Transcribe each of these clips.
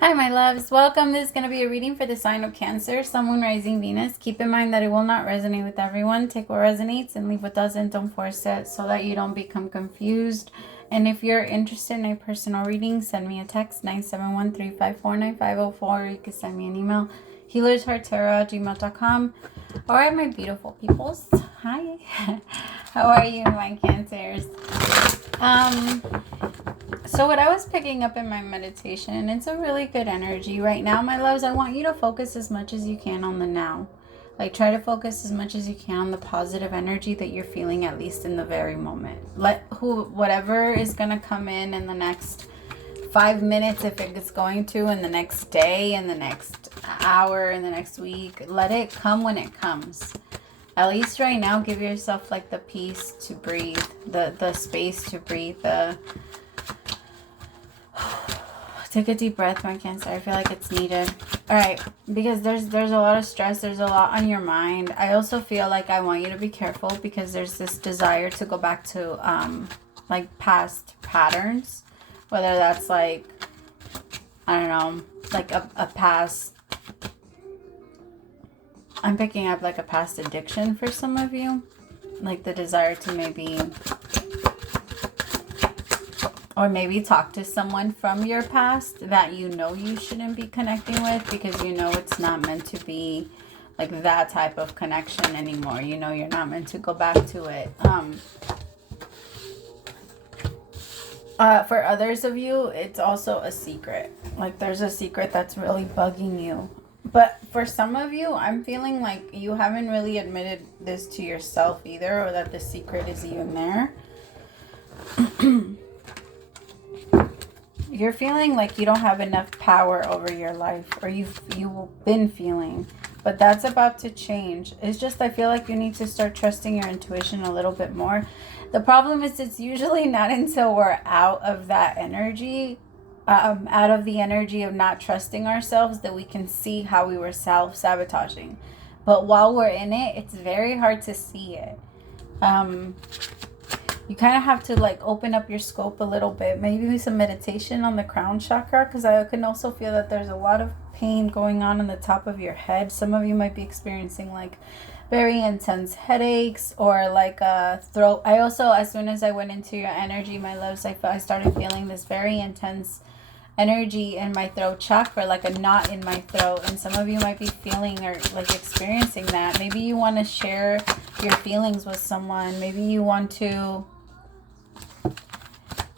Hi, my loves. Welcome. This is going to be a reading for the sign of Cancer, Sun, Moon, Rising, Venus. Keep in mind that it will not resonate with everyone. Take what resonates and leave what doesn't. Don't force it so that you don't become confused. And if you're interested in a personal reading, send me a text, 971-354-9504. You can send me an email, HealersHeartTarot@gmail.com. All right, my beautiful peoples. Hi. How are you, my Cancers? So what I was picking up in my meditation, and it's a really good energy right now, my loves, I want you to focus as much as you can on the now. Like, try to focus as much as you can on the positive energy that you're feeling, at least in the very moment. Whatever is going to come in the next 5 minutes, if it's going to, in the next day, in the next hour, in the next week, let it come when it comes. At least right now, give yourself like the peace to breathe, the space to breathe, take a deep breath, my Cancer. I feel like it's needed. All right, because there's a lot of stress. There's a lot on your mind. I also feel like I want you to be careful because there's this desire to go back to like past patterns, whether that's like, I don't know, like a past. I'm picking up like a past addiction for some of you, like the desire to maybe. Or maybe talk to someone from your past that you know you shouldn't be connecting with because you know it's not meant to be like that type of connection anymore. You know you're not meant to go back to it. For others of you, it's also a secret. Like there's a secret that's really bugging you. But for some of you, I'm feeling like you haven't really admitted this to yourself either, or that the secret is even there. You're feeling like you don't have enough power over your life, or you've been feeling, but that's about to change. It's just I feel like you need to start trusting your intuition a little bit more. The problem is it's usually not until we're out of that energy, out of the energy of not trusting ourselves, that we can see how we were self-sabotaging. But while we're in it, it's very hard to see it. You kind of have to like open up your scope a little bit. Maybe some meditation on the crown chakra, because I can also feel that there's a lot of pain going on the top of your head. Some of you might be experiencing like very intense headaches or like a throat. I also, as soon as I went into your energy, my loves, I started feeling this very intense energy in my throat chakra, like a knot in my throat. And some of you might be feeling or like experiencing that. Maybe you want to share your feelings with someone. Maybe you want to.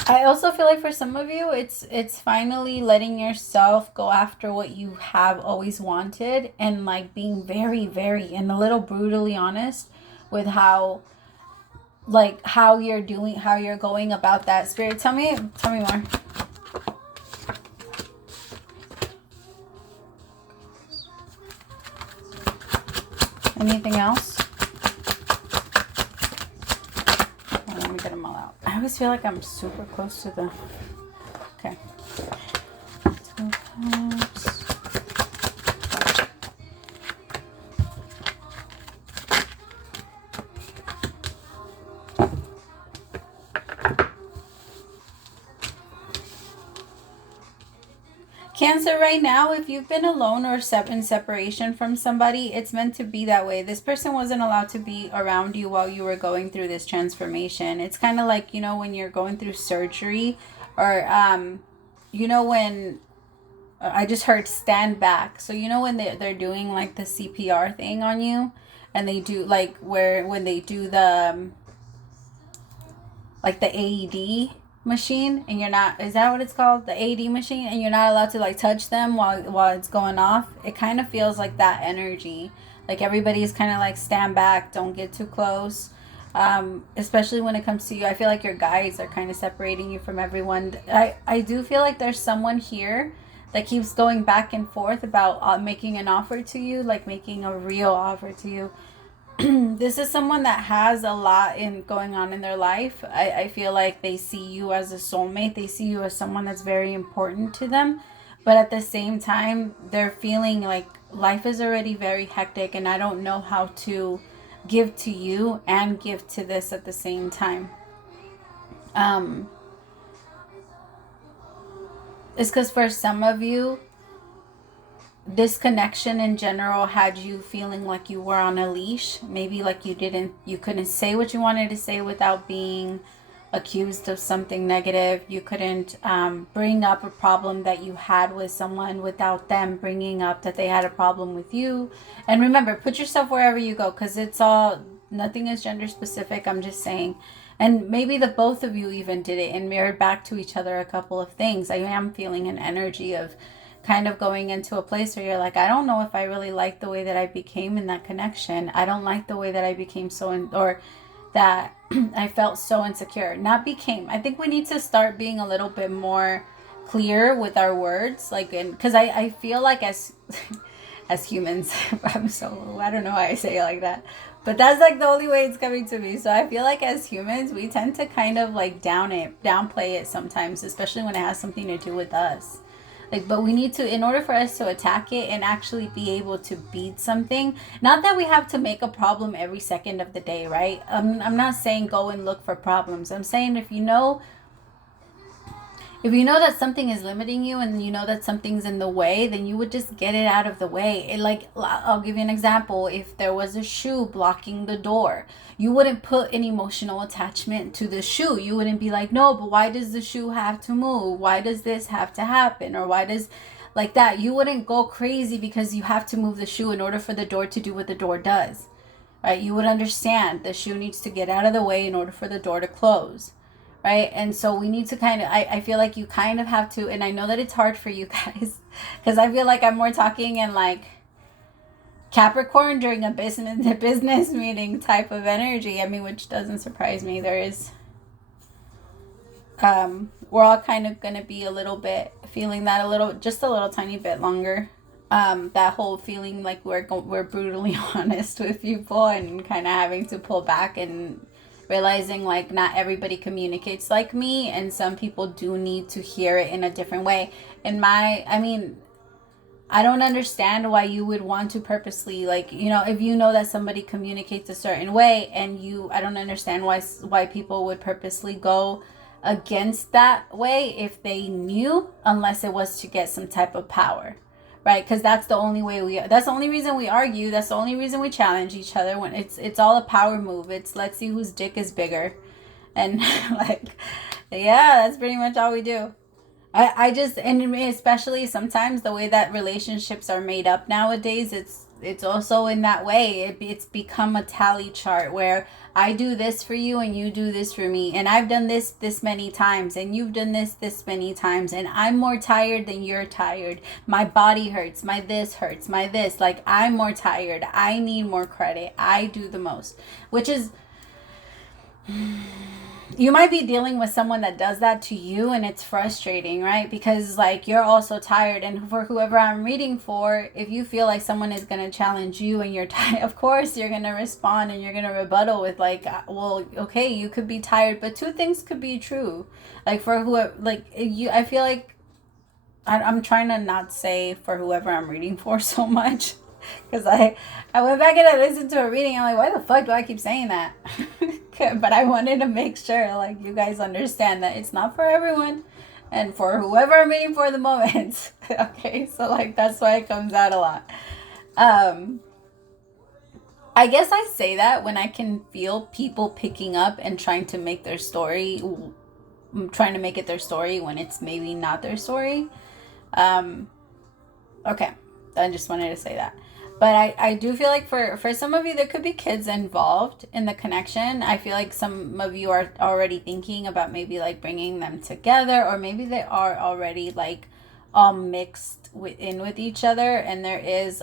I also feel like for some of you, it's finally letting yourself go after what you have always wanted, and like being very, very and a little brutally honest with how you're doing, how you're going about that. Spirit, tell me more. Anything else? Let me get them all out. I always feel like I'm super close to the... Okay. 2 cups. Cancer, right now, if you've been alone or in separation from somebody, it's meant to be that way. This person wasn't allowed to be around you while you were going through this transformation. It's kind of like, you know, when you're going through surgery, or, you know, when I just heard stand back. So, you know, when they're doing like the CPR thing on you, and they do like when they do the, like the AED machine, and you're not, is that what it's called, the AED machine, and you're not allowed to like touch them while it's going off? It kind of feels like that energy, like everybody's kind of like stand back, don't get too close. Especially when it comes to you, I feel like your guides are kind of separating you from everyone. I do feel like there's someone here that keeps going back and forth about making an offer to you, like making a real offer to you. This is someone that has a lot going on in their life. I feel like they see you as a soulmate. They see you as someone that's very important to them. But at the same time, they're feeling like life is already very hectic, and I don't know how to give to you and give to this at the same time. It's because for some of you, this connection in general had you feeling like you were on a leash. Maybe like you couldn't say what you wanted to say without being accused of something negative. You couldn't bring up a problem that you had with someone without them bringing up that they had a problem with you. And remember, put yourself wherever you go, because nothing is gender specific. I'm just saying. And maybe the both of you even did it and mirrored back to each other a couple of things. I am feeling an energy of kind of going into a place where you're like, I don't know if I really like the way that I became in that connection. I don't like the way that I became or that I felt so insecure. Not became. I think we need to start being a little bit more clear with our words. Like, because I feel like as humans, I don't know why I say it like that. But that's like the only way it's coming to me. So I feel like as humans, we tend to kind of like downplay it sometimes, especially when it has something to do with us. Like, but we need to, in order for us to attack it and actually be able to beat something, not that we have to make a problem every second of the day, right? I'm not saying go and look for problems. I'm saying if you know that something is limiting you and you know that something's in the way, then you would just get it out of the way. I'll give you an example. If there was a shoe blocking the door, you wouldn't put an emotional attachment to the shoe. You wouldn't be like, no, but why does the shoe have to move? Why does this have to happen? Or why does like that? You wouldn't go crazy because you have to move the shoe in order for the door to do what the door does, right? You would understand the shoe needs to get out of the way in order for the door to close. Right. And so we need to kind of, I feel like you kind of have to, and I know that it's hard for you guys because I feel like I'm more talking in like Capricorn during a business meeting type of energy. I mean, which doesn't surprise me. There is, we're all kind of going to be a little bit feeling that just a little tiny bit longer. That whole feeling like we're brutally honest with people and kind of having to pull back and realizing like not everybody communicates like me, and some people do need to hear it in a different way. I don't understand why you would want to purposely, like, if you know that somebody communicates a certain way and I don't understand why people would purposely go against that way if they knew, unless it was to get some type of power. Right, because that's the only reason we argue. That's the only reason we challenge each other. When it's all a power move. It's let's see whose dick is bigger, and like, yeah, that's pretty much all we do. I just, and especially sometimes the way that relationships are made up nowadays, it's also in that way. It's become a tally chart where I do this for you and you do this for me, and I've done this many times and you've done this many times, and I'm more tired than you're tired. My body hurts, my this hurts, my this, like I'm more tired, I need more credit, I do the most, which is, you might be dealing with someone that does that to you, and it's frustrating, right? Because like you're also tired, and for whoever I'm reading for, if you feel like someone is going to challenge you and you're tired, of course you're going to respond and you're going to rebuttal with like, well, okay, you could be tired, but two things could be true. Like for whoever, like you, I feel like I'm trying to not say for whoever I'm reading for so much, because I went back and I listened to a reading. I'm like, why the fuck do I keep saying that? But I wanted to make sure like you guys understand that it's not for everyone, and for whoever I'm reading for the moment. Okay, so like that's why it comes out a lot. I guess I say that when I can feel people picking up and trying to make it their story when it's maybe not their story. Okay, I just wanted to say that. But I do feel like for some of you, there could be kids involved in the connection. I feel like some of you are already thinking about maybe like bringing them together, or maybe they are already like all mixed with each other. And there is,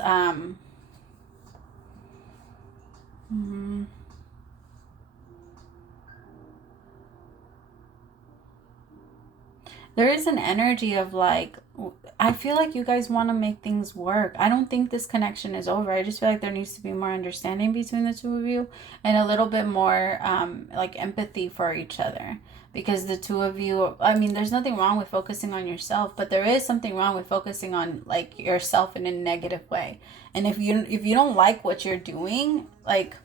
there is an energy of like, I feel like you guys want to make things work. I don't think this connection is over. I just feel like there needs to be more understanding between the two of you, and a little bit more like empathy for each other. Because the two of you, I mean, there's nothing wrong with focusing on yourself, but there is something wrong with focusing on like yourself in a negative way. And if you don't like what you're doing, like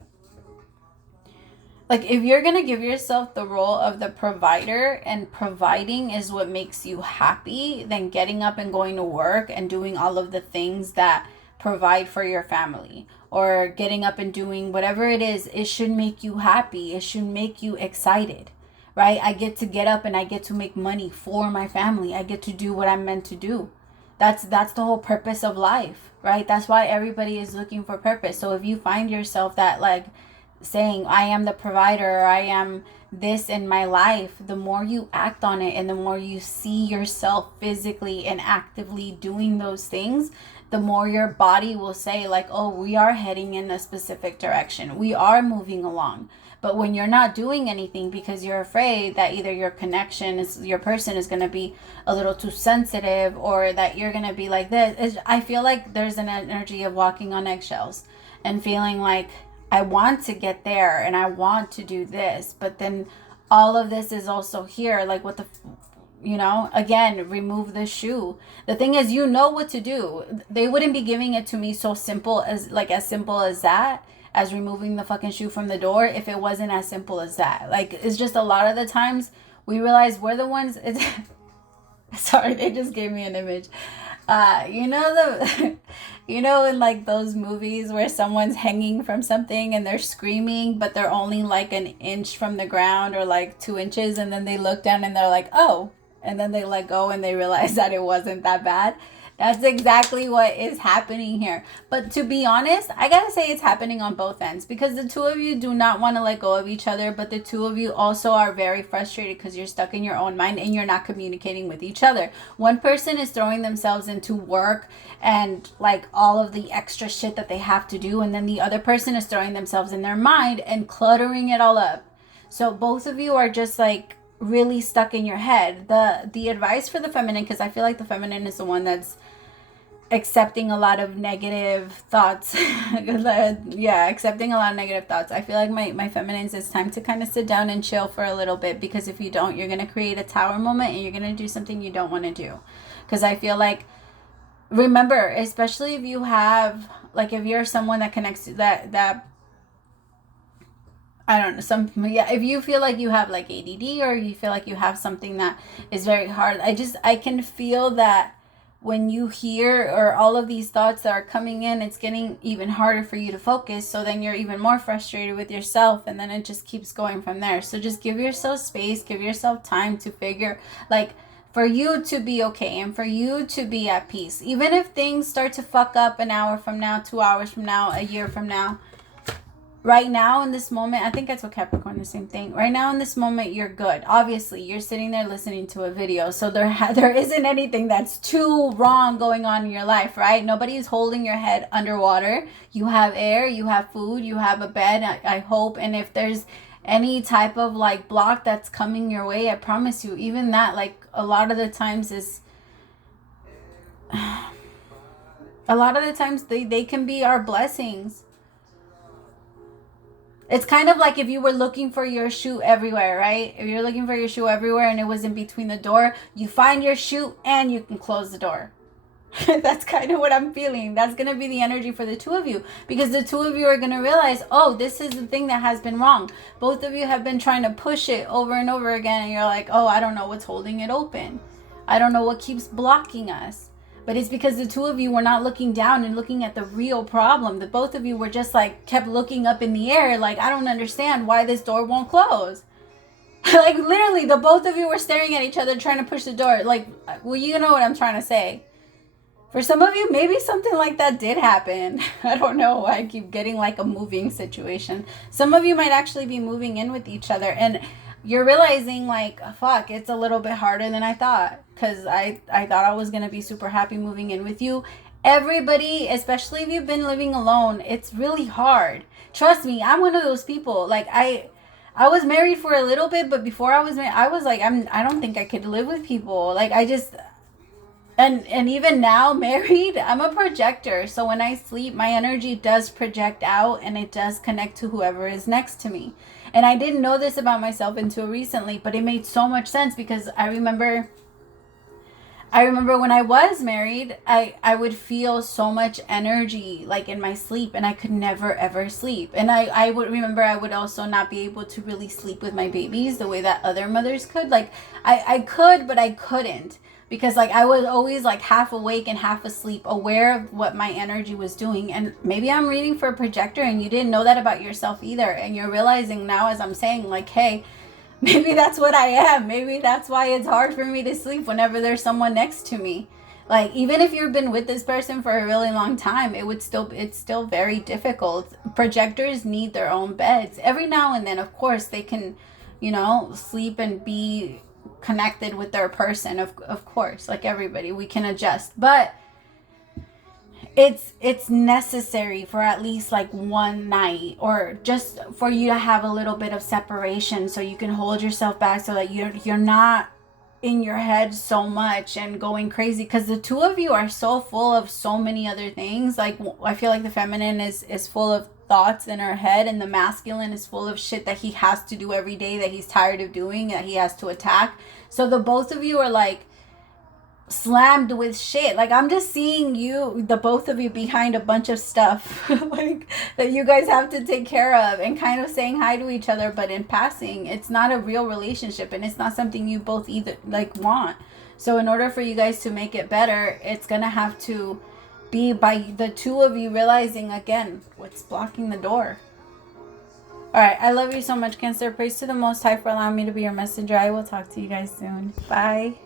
like, if you're gonna give yourself the role of the provider and providing is what makes you happy, then getting up and going to work and doing all of the things that provide for your family, or getting up and doing whatever it is, it should make you happy. It should make you excited, right? I get up and I get to make money for my family. I get to do what I'm meant to do. That's the whole purpose of life, right? That's why everybody is looking for purpose. So if you find yourself that, like, saying I am the provider, or I am this in my life, the more you act on it and the more you see yourself physically and actively doing those things, the more your body will say, like, oh, we are heading in a specific direction, we are moving along. But when you're not doing anything because you're afraid that either your connection is, your person is going to be a little too sensitive, or that you're going to be like this, I feel like there's an energy of walking on eggshells and feeling like, I want to get there and I want to do this, but then all of this is also here. Like, what the, again, remove the shoe. The thing is, you know what to do. They wouldn't be giving it to me so simple as simple as that, as removing the fucking shoe from the door, if it wasn't as simple as that. Like, it's just a lot of the times we realize we're the ones. Sorry, they just gave me an image. In like those movies where someone's hanging from something and they're screaming, but they're only like an inch from the ground, or like 2 inches, and then they look down and they're like, oh, and then they let go and they realize that it wasn't that bad. That's exactly what is happening here. But to be honest, I gotta say it's happening on both ends, because the two of you do not want to let go of each other, but the two of you also are very frustrated because you're stuck in your own mind and you're not communicating with each other. One person is throwing themselves into work and like all of the extra shit that they have to do, and then the other person is throwing themselves in their mind and cluttering it all up. So both of you are just like really stuck in your head. The advice for the feminine, because I feel like the feminine is the one that's accepting a lot of negative thoughts. Accepting a lot of negative thoughts. I feel like my feminines, it's time to kind of sit down and chill for a little bit, because if you don't, you're going to create a tower moment and you're going to do something you don't want to do. Because I feel like, remember, especially if you have, like, if you're someone that connects to that I don't know, if you feel like you have like ADD, or you feel like you have something that is very hard, I can feel that when you hear, or all of these thoughts that are coming in, it's getting even harder for you to focus. So then you're even more frustrated with yourself, and then it just keeps going from there. So just give yourself space, give yourself time to figure, like, for you to be okay and for you to be at peace. Even if things start to fuck up an hour from now, 2 hours from now, a year from now, right now in this moment, I think I told Capricorn the same thing. Right now in this moment, you're good. Obviously, you're sitting there listening to a video, so there isn't anything that's too wrong going on in your life, right? Nobody's holding your head underwater. You have air, you have food, you have a bed, I hope. And if there's any type of like block that's coming your way, I promise you, even that, like, a lot of the times they can be our blessings. It's kind of like if you were looking for your shoe everywhere, right? If you're looking for your shoe everywhere and it was in between the door, you find your shoe and you can close the door. That's kind of what I'm feeling. That's going to be the energy for the two of you, because the two of you are going to realize, oh, this is the thing that has been wrong. Both of you have been trying to push it over and over again, and you're like, oh, I don't know what's holding it open. I don't know what keeps blocking us. But it's because the two of you were not looking down and looking at the real problem. The both of you were just like kept looking up in the air, like, I don't understand why this door won't close. Like, literally, the both of you were staring at each other trying to push the door. Like, well, you know what I'm trying to say. For some of you, maybe something like that did happen. I don't know. I keep getting like a moving situation. Some of you might actually be moving in with each other, and you're realizing, like, fuck, it's a little bit harder than I thought, because I thought I was going to be super happy moving in with you. Everybody, especially if you've been living alone, it's really hard. Trust me, I'm one of those people. Like, I was married for a little bit, but before I was married, I was like, I don't think I could live with people. Like, I just... And even now, married, I'm a projector. So when I sleep, my energy does project out, and it does connect to whoever is next to me. And I didn't know this about myself until recently, but it made so much sense, because I remember I remember when I was married, I would feel so much energy like in my sleep, and I could never ever sleep. And I would remember I would also not be able to really sleep with my babies the way that other mothers could. Like I could, but I couldn't, because like I was always like half awake and half asleep, aware of what my energy was doing. And maybe I'm reading for a projector and you didn't know that about yourself either, and you're realizing now as I'm saying, like, hey, maybe that's what I am. Maybe that's why it's hard for me to sleep whenever there's someone next to me. Like, even if you've been with this person for a really long time, it's still very difficult. Projectors need their own beds. Every now and then, of course, they can, sleep and be connected with their person. Of course, like everybody, we can adjust. But it's necessary for at least like one night, or just for you to have a little bit of separation, so you can hold yourself back, so that you're not in your head so much and going crazy, because the two of you are so full of so many other things. Like, I feel like the feminine is full of thoughts in her head, and the masculine is full of shit that he has to do every day, that he's tired of doing, that he has to attack. So the both of you are like slammed with shit. Like, I'm just seeing the both of you behind a bunch of stuff like that you guys have to take care of, and kind of saying hi to each other, but in passing. It's not a real relationship, and it's not something you both either like want. So in order for you guys to make it better, it's gonna have to be by the two of you realizing again what's blocking the door. All right, I love you so much, Cancer. Praise to the Most High for allowing me to be your messenger. I will talk to you guys soon. Bye.